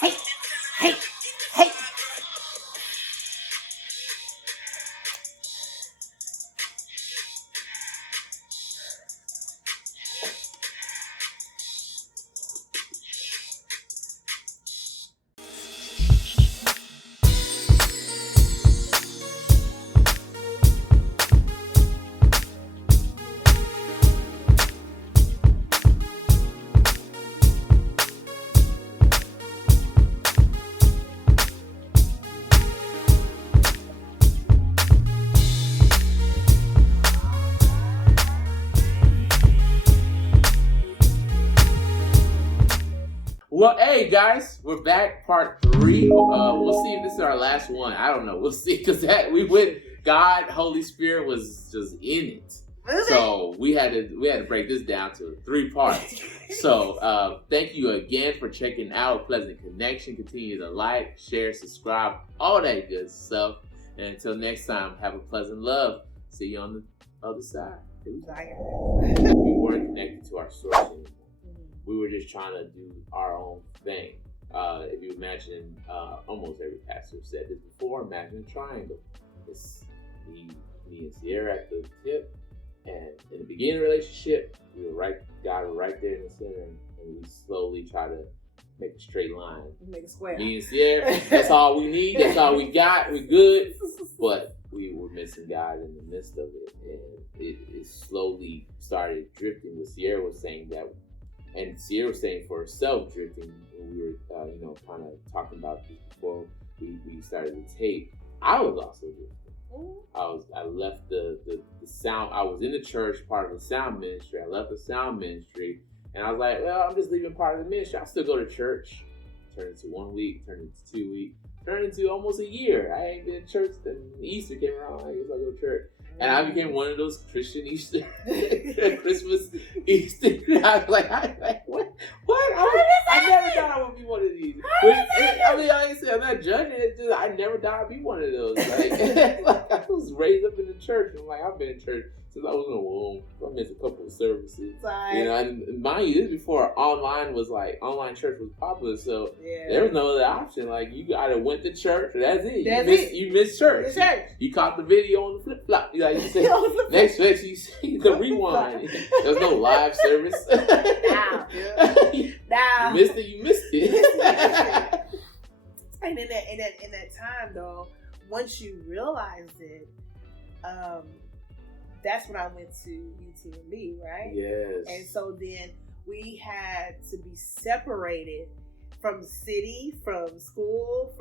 Hey, hey, hey. Well, hey guys, we're back, part 3. We'll see if this is our last one. I don't know. We'll see, because we went. God, Holy Spirit was just in it. So we had to break this down to 3 parts. So thank you again for checking out Pleasant Connection. Continue to like, share, subscribe, all that good stuff. And until next time, have a pleasant love. See you on the other side. We weren't connected to our source anymore. We were just trying to do our own thing. If you imagine, almost every pastor said this before, imagine a triangle. It's me and Sierra at the tip, and in the beginning of the relationship, God was right there in the center, and we slowly try to make a straight line. Make a square. Me and Sierra, that's all we need, that's all we got, we're good. But we were missing God in the midst of it, and it slowly started drifting. What Sierra was saying that. And Sierra was saying for herself, drifting, when we were, kind of talking about this before we started the tape. I was also drifting. I left the sound. I was in the church, part of the sound ministry. I left the sound ministry, and I was like, well, I'm just leaving part of the ministry. I still go to church. Turned into 1 week, turned into 2 weeks, turned into almost a year. I ain't been to church. Then Easter came around. I guess I'll go to church. And I became one of those Christian Easter, Christmas Easter. I was like, what? I never thought I would be one of these. Like I said, I'm not judging. It's just I never thought I'd be one of those. Like I was raised up in the church. I'm like, I've been in church since I was in the womb. I missed a couple of services. Sorry. And mind you, this is before online church was popular. So there was no other option. Like you either went to church or that's it. You missed church. You caught the video on the flip flop. You said, next you can rewind. There's no live service. Now. You missed it. And in that time though, once you realized it, that's when I went to UTMB, right? Yes. And so then we had to be separated from the city, from school,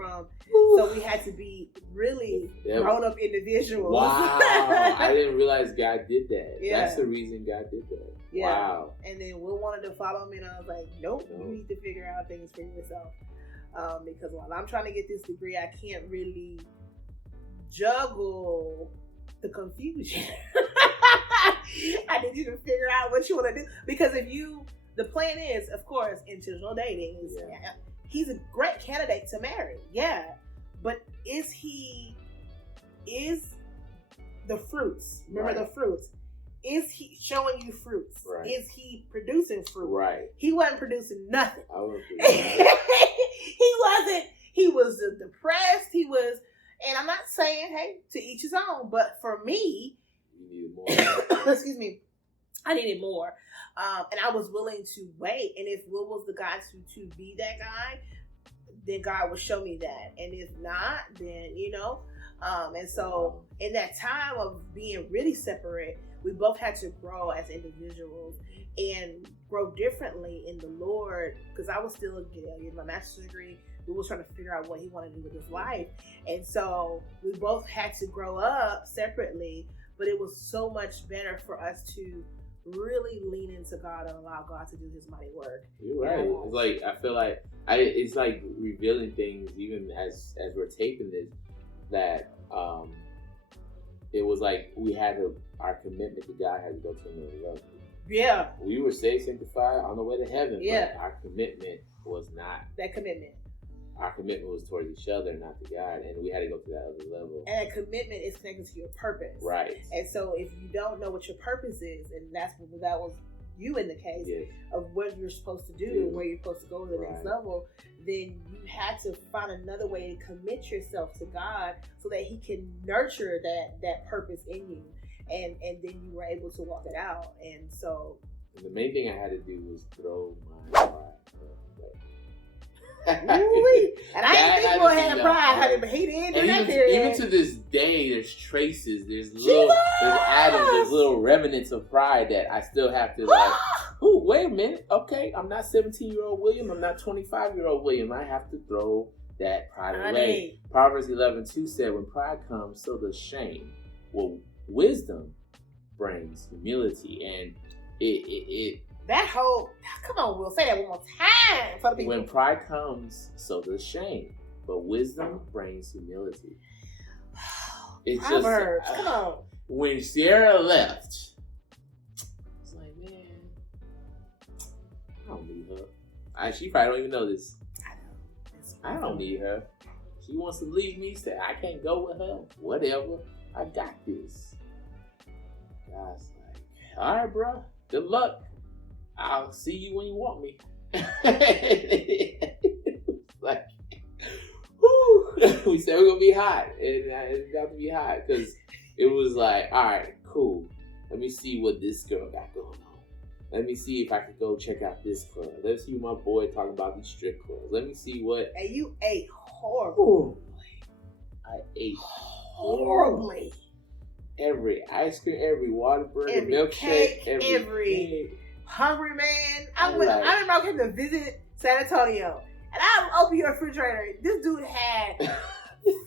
so we had to be really grown-up individuals. Wow. I didn't realize God did that. Yeah. That's the reason God did that. Yeah. Wow. And then Will wanted to follow me, and I was like, nope, you need to figure out things for yourself. Because while I'm trying to get this degree, I can't really juggle the confusion. I need you to figure out what you want to do. Because the plan is, of course, intentional dating. He's a great candidate to marry. Yeah. But is the fruits, remember the fruits, is he showing you fruits? Right. Is he producing fruit? Right. He wasn't producing nothing. I wasn't producing nothing. He wasn't. He was depressed. He was, and I'm not saying, hey, to each his own, but for me, you needed more. excuse me, I needed more. And I was willing to wait. And if Will was the guy to be that guy, then God would show me that. And if not, then, and so in that time of being really separate, we both had to grow as individuals and grow differently in the Lord, because I was still getting my master's degree. We were trying to figure out what he wanted to do with his life. And so we both had to grow up separately, but it was so much better for us to really lean into God and allow God to do his mighty work. You're right. It's like, I feel like it's like revealing things even as we're taping this, that it was like our commitment to God had to go to another level. Yeah. We were saved, sanctified, on the way to heaven. Yeah. But our commitment was not that commitment. Our commitment was towards each other, not to God, and we had to go to that other level. And a commitment is connected to your purpose, right? And so, if you don't know what your purpose is, and that was you in the case of what you're supposed to do and where you're supposed to go to the next level, then you had to find another way to commit yourself to God so that He can nurture that purpose in you, and then you were able to walk it out. And so, the main thing I had to do was throw my pride. And I didn't think Boy had pride, honey, but he did do that period. Even to this day, there's traces, there's atoms, there's little remnants of pride that I still have to oh, wait a minute. Okay, I'm not 17-year-old William. I'm not 25-year-old William. I have to throw that pride away. Proverbs 11:2 said, when pride comes, so does shame. Well, wisdom brings humility, and it come on, Will, say that one more time for the people. When pride comes, so does shame, but wisdom brings humility. It's Proverbs, come on. When Sierra left, it's like, man, I don't need her. She probably don't even know this. I don't need her. She wants to leave me, say I can't go with her. Whatever, I got this. God's like, all right, bro, good luck. I'll see you when you want me. Like, whew. We said we're gonna be hot, and it's got to be hot because it was like, all right, cool. Let me see what this girl got going on. Let me see if I could go check out this club. Let's see my boy talking about these strip clubs. Let me see what. And you ate horribly. I ate horribly. Every ice cream, every Whataburger, every milkshake, cake, every Hungry Man. I remember I came to visit San Antonio, and I opened your refrigerator. This dude had 5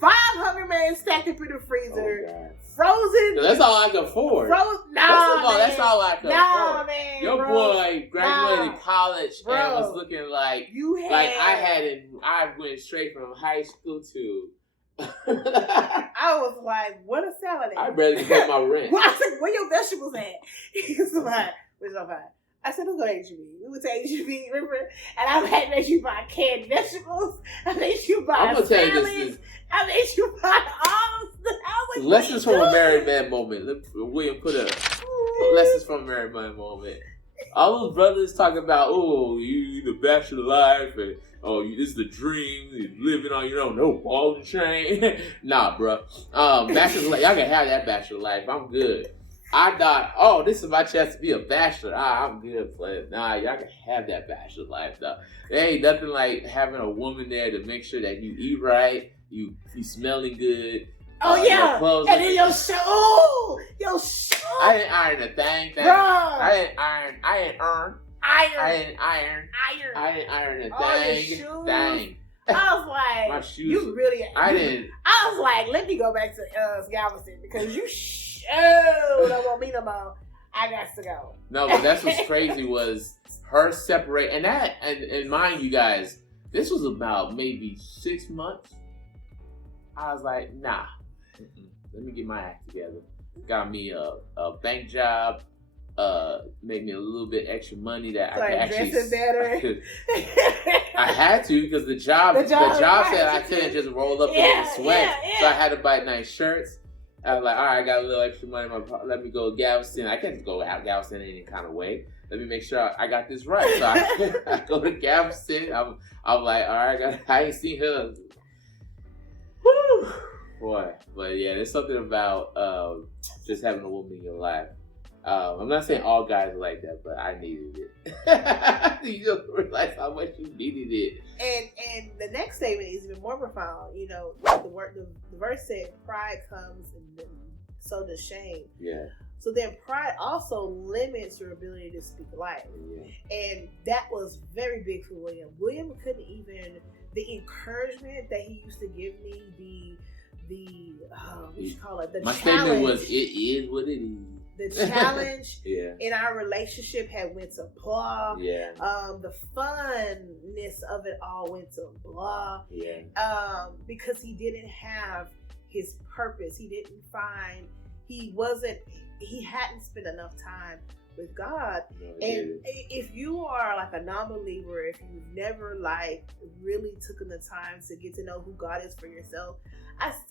Hungry Men stacked up in the freezer, frozen. No, that's all I can afford. That's all I can afford. Man, your boy graduated college and was looking like I went straight from high school to. I was like, what a salad! I barely paid my rent. I said, where your vegetables at? He was like, where's your vibe? I said, let's go to H-E-B. We went to H-E-B, remember? And I made you buy canned vegetables. I made you buy salads. I made you buy all of the. Like, lessons from a married man moment. William put up lessons from a married man moment. All those brothers talking about, oh, you the bachelor life, and this is the dream, you're living on your own, no ball and chain. Nah, bro. Bachelor life, y'all can have that bachelor life. I'm good. I thought, this is my chance to be a bachelor. I'm good, player. Nah, y'all can have that bachelor life, though. There ain't nothing like having a woman there to make sure that you eat right, you smelling good. Oh, yeah. And then your shoe. I didn't iron a thing. Bro. I didn't iron a thing. Dang. I was like, my shoes. You really. I was like, let me go back to Galveston because you don't want me no more. I got to go. No, but that's what's crazy was her separate, and mind you guys, this was about maybe 6 months. I was like, nah, let me get my act together. Got me a bank job. Made me a little bit extra money that I could actually. Better. I had to because the job said I couldn't just roll up in sweat, so I had to buy nice shirts. I was like, all right, I got a little extra money. Let me go to Galveston. I can't go out Galveston in any kind of way. Let me make sure I got this right. So I go to Galveston. I'm like, all right, I ain't seen her. Woo! Boy, but yeah, there's something about just having a woman in your life. I'm not saying all guys are like that, but I needed it. You don't realize how much you needed it. And the next statement is even more profound. You know, the verse said, "Pride comes, and then so does shame." Yeah. So then, pride also limits your ability to speak life, and that was very big for William. William couldn't even the encouragement that he used to give me. What you call it? My statement was, "It is what it is." The challenge in our relationship had went to blah. Yeah. The funness of it all went to blah. Yeah. Because he didn't have his purpose. He didn't find he hadn't spent enough time with God. No, And if you are like a non-believer, if you've never like really taken the time to get to know who God is for yourself,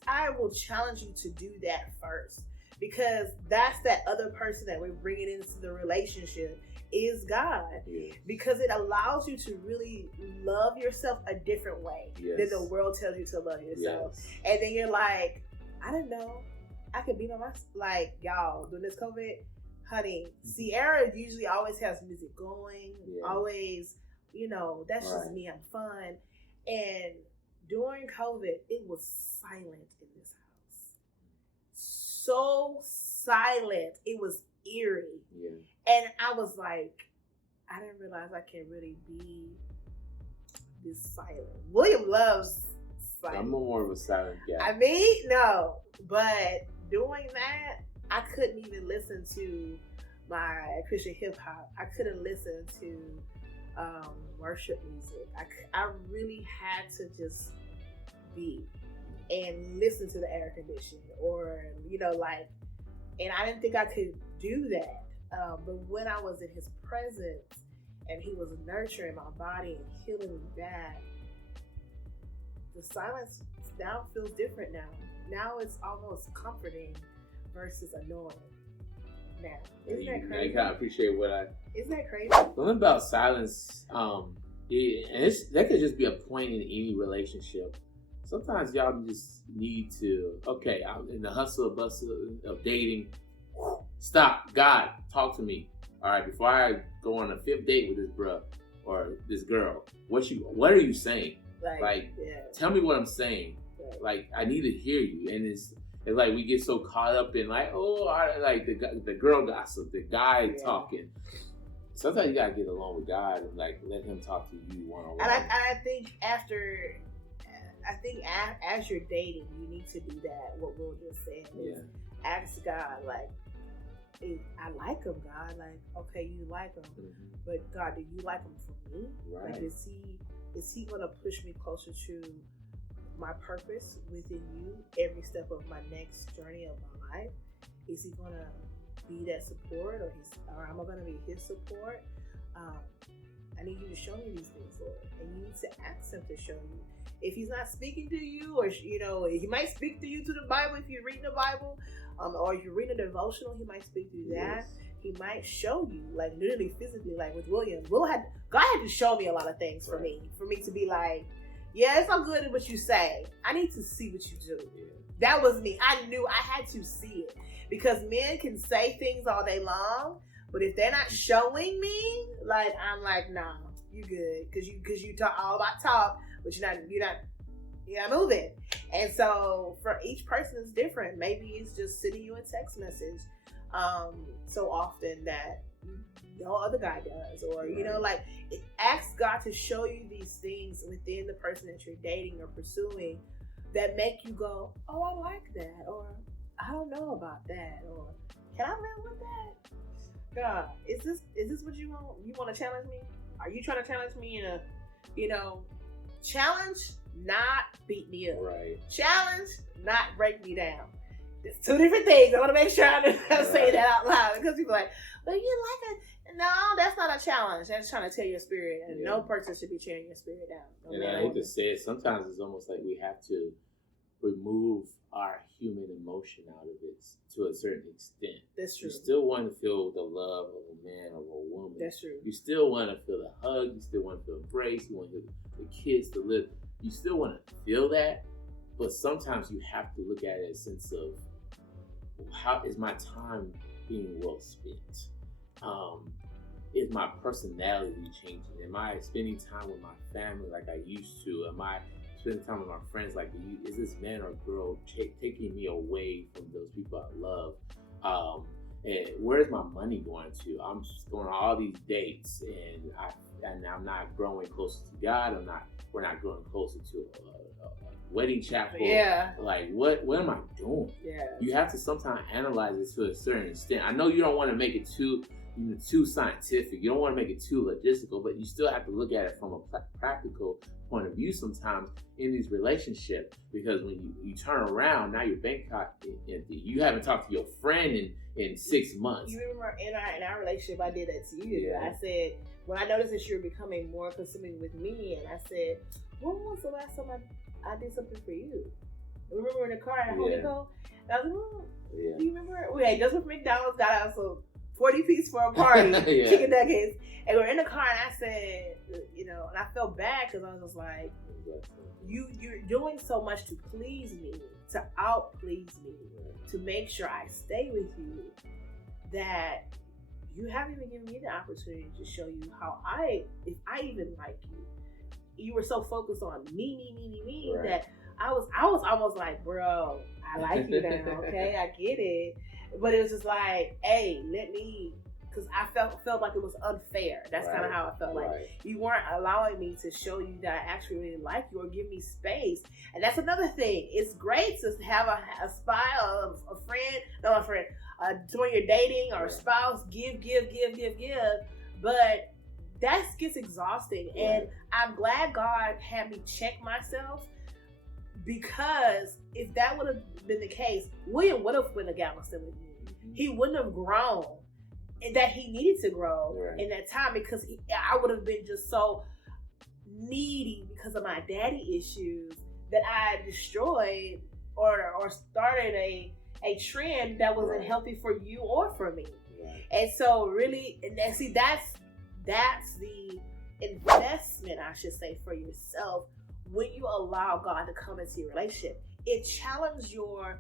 I will challenge you to do that first, because that's that other person that we're bringing into the relationship is God. Yes. Because it allows you to really love yourself a different way than the world tells you to love yourself. Yes. And then you're like, I don't know, I could be by myself. Like, y'all, during this COVID, honey, Sierra usually always has music going, always, you know, that's just me, I'm fun. And during COVID, it was silent in this house. So silent. It was eerie. Yeah. And I was like, I didn't realize I can really be this silent. William loves silence. I'm more of a silent guy. I mean, no. But doing that, I couldn't even listen to my Christian hip hop. I couldn't listen to worship music. I really had to just be and listen to the air conditioning, or, you know, like, and I didn't think I could do that. But when I was in his presence and he was nurturing my body and healing me back, the silence now feels different now. Now it's almost comforting versus annoying. Now, isn't that crazy? I gotta appreciate Isn't that crazy? Something about silence, that could just be a point in any relationship. Sometimes y'all just need to, okay, I'm in the hustle and bustle of dating. Stop. God, talk to me. All right, before I go on a 5th date with this bruh or this girl, what are you saying? Like tell me what I'm saying. Right. Like, I need to hear you. And it's like we get so caught up in like, like the girl gossip, the guy talking. Sometimes you gotta get along with God and like let him talk to you one-on-one. And I think as you're dating, you need to do that. What Will just said is ask God, like, hey, I like him, God. Like, okay, you like him, but God, do you like him for me? Right. Like, is he gonna push me closer to my purpose within you every step of my next journey of my life? Is he gonna be that support, or am I gonna be his support? I need you to show me these things, Lord, and you need to ask him to show you. If he's not speaking to you, or, you know, he might speak to you through the Bible if you're reading the Bible, or if you're reading a devotional, he might speak through that. He might show you, like, literally physically, like with William. God had to show me a lot of things for me to be like, yeah, it's all good what you say. I need to see what you do. Yeah. That was me. I knew I had to see it, because men can say things all day long, but if they're not showing me, like, I'm like, nah, you good, because you talk all about talk, but you're not moving. And so for each person it's different. Maybe it's just sending you a text message so often that no other guy does, or you know, like, ask God to show you these things within the person that you're dating or pursuing that make you go, oh, I like that, or I don't know about that, or can I live with that? God, is this what you want? You want to challenge me? Are you trying to challenge me in a, you know, challenge, not beat me up. Right. Challenge, not break me down. It's two different things. I want to make sure I say that out loud, because people are like, well, you like it. No, that's not a challenge. That's trying to tear your spirit, and no person should be tearing your spirit down. And I hate to say it, sometimes it's almost like we have to remove our human emotion out of it to a certain extent. That's true. You still want to feel the love of a man or a woman. That's true. You still want to feel the hug. You still want to feel embraced. You want the kids to live. You still want to feel that, but sometimes you have to look at it in a sense of, how is my time being well spent? Is my personality changing? Am I spending time with my family like I used to? Am I spending time with my friends like is this man or girl taking me away from those people I love? And where's my money going to? I'm just going on all these dates, and I'm not growing closer to God. We're not growing closer to a wedding chapel. Yeah. Like, what am I doing? Yeah. You have to sometimes analyze it to a certain extent. I know you don't want to make it too scientific. You don't want to make it too logistical, but you still have to look at it from a practical point of view sometimes in these relationships, because when you turn around, now your bank account is empty. You haven't talked to your friend in 6 months. You remember in our relationship, I did that to you. Yeah. I said, when I noticed that you were becoming more consuming with me, and I said, when was the last time I did something for you? Remember in the car at Holdupwait? And I was like, do you remember? We had just with McDonald's, got out some 40-piece for a party, chicken nuggets, and we were in the car, and I said, and I felt bad because I was just like, you're doing so much to please me, to out-please me, to make sure I stay with you, that you haven't even given me the opportunity to show you how if I even like you. You were so focused on me, that I was almost like, bro, I like you now, okay, I get it. But it was just like, hey, because I felt like it was unfair. That's kind of how I felt. Like you weren't allowing me to show you that I actually really like you or give me space. And that's another thing. It's great to have a spy, a friend, not a friend, someone you're dating or a spouse, give. But that gets exhausting. And I'm glad God had me check myself, because if that would have been the case, William would have been a gangster with me. He wouldn't have grown that he needed to grow in that time, because I would have been just so needy because of my daddy issues that I destroyed or started a trend that wasn't healthy for you or for me. And so really, and see, that's the investment, I should say, for yourself when you allow God to come into your relationship. It challenges your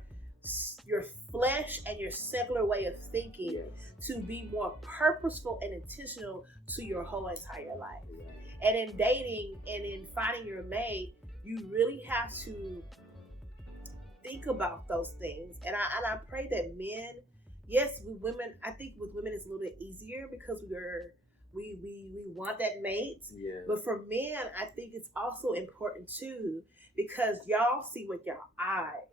flesh and your secular way of thinking to be more purposeful and intentional to your whole entire life. And in dating and in finding your mate, you really have to think about those things. And I pray that men, yes, with women, I think with women it's a little bit easier because we want that mate. But for men, I think it's also important too, because y'all see with y'all eyes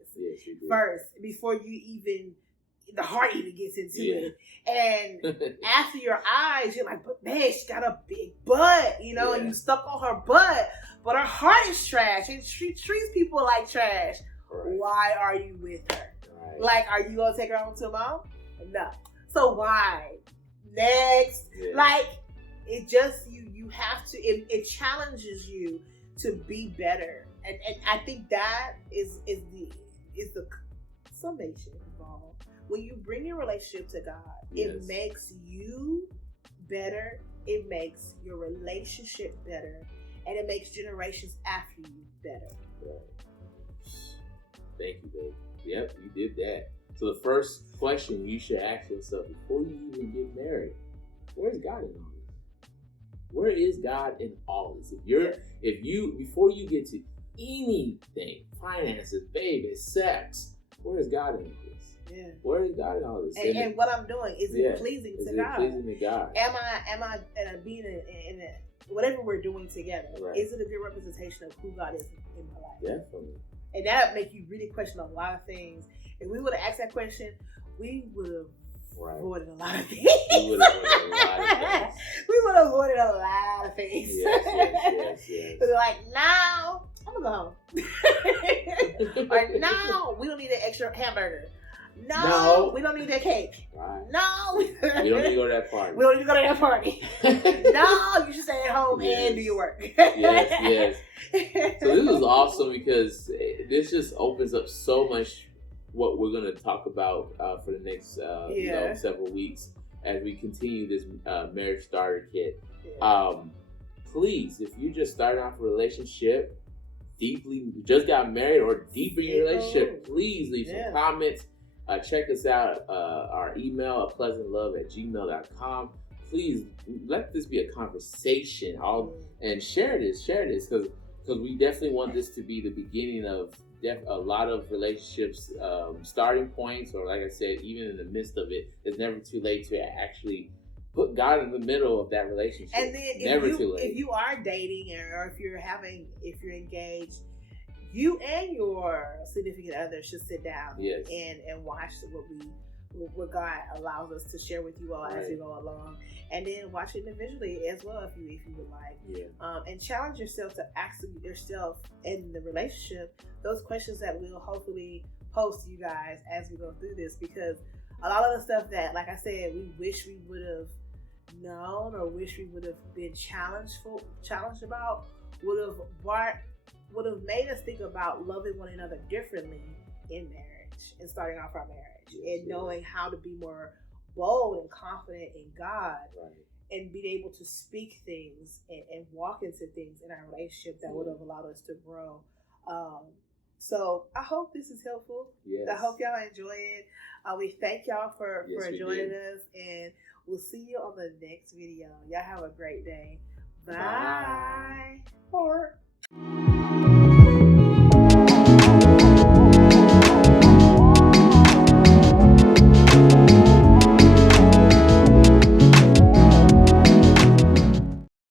first before the heart even gets into it. And after your eyes, you're like, but man, she got a big butt, and you stuck on her butt, but her heart is trash, and she treats people like trash. Why are you with her? Like, are you gonna take her home to mom? No. So why? Next. Like, it just, you have to, it challenges you to be better. And I think that is the summation of all. When you bring your relationship to God, it makes you better, it makes your relationship better, and it makes generations after you better. Thank you, babe. Yep, you did that. So the first question you should ask yourself before you even get married, where's God in all this? Where is God in all this? Before you get to anything, finances, baby, sex, where is God in all this? Where is God in all this? And what I'm doing, is it pleasing to God? Pleasing to God? Am I being in whatever we're doing together? Is it a good representation of who God is in my life? Definitely. And that make you really question a lot of things. If we would have asked that question, we would have avoided a lot of things. We would have avoided a lot of things. Yes. They're like, now I'm gonna go home. Or no, we don't need an extra hamburger. No, we don't need that cake. No, we don't need to go to that party. We don't need to go to that party. No, you should stay at home and do your work. Yes. So this was awesome because this just opens up so much what we're going to talk about for the next several weeks as we continue this marriage starter kit. Please, if you just started off a relationship, just got married or deep in your relationship, please leave some comments. Check us out, our email, apleasantlove@gmail.com. Please let this be a conversation, and share this because we definitely want this to be the beginning of a lot of relationships, starting points, or like I said, even in the midst of it, it's never too late to actually put God in the middle of that relationship. And then if you are dating or if you're engaged, you and your significant other should sit down and watch what God allows us to share with you all as we go along, and then watch it individually as well if you would like. And challenge yourself to ask yourself in the relationship those questions that we'll hopefully post to you guys as we go through this, because a lot of the stuff that, like I said, we wish we would have known or wish we would have been challenged about would have made us think about loving one another differently in marriage and starting off our marriage, and knowing how to be more bold and confident in God, and being able to speak things and walk into things in our relationship that would have allowed us to grow. So I hope this is helpful. I hope y'all enjoy it. We thank y'all for joining us, and we'll see you on the next video. Y'all have a great day. Bye.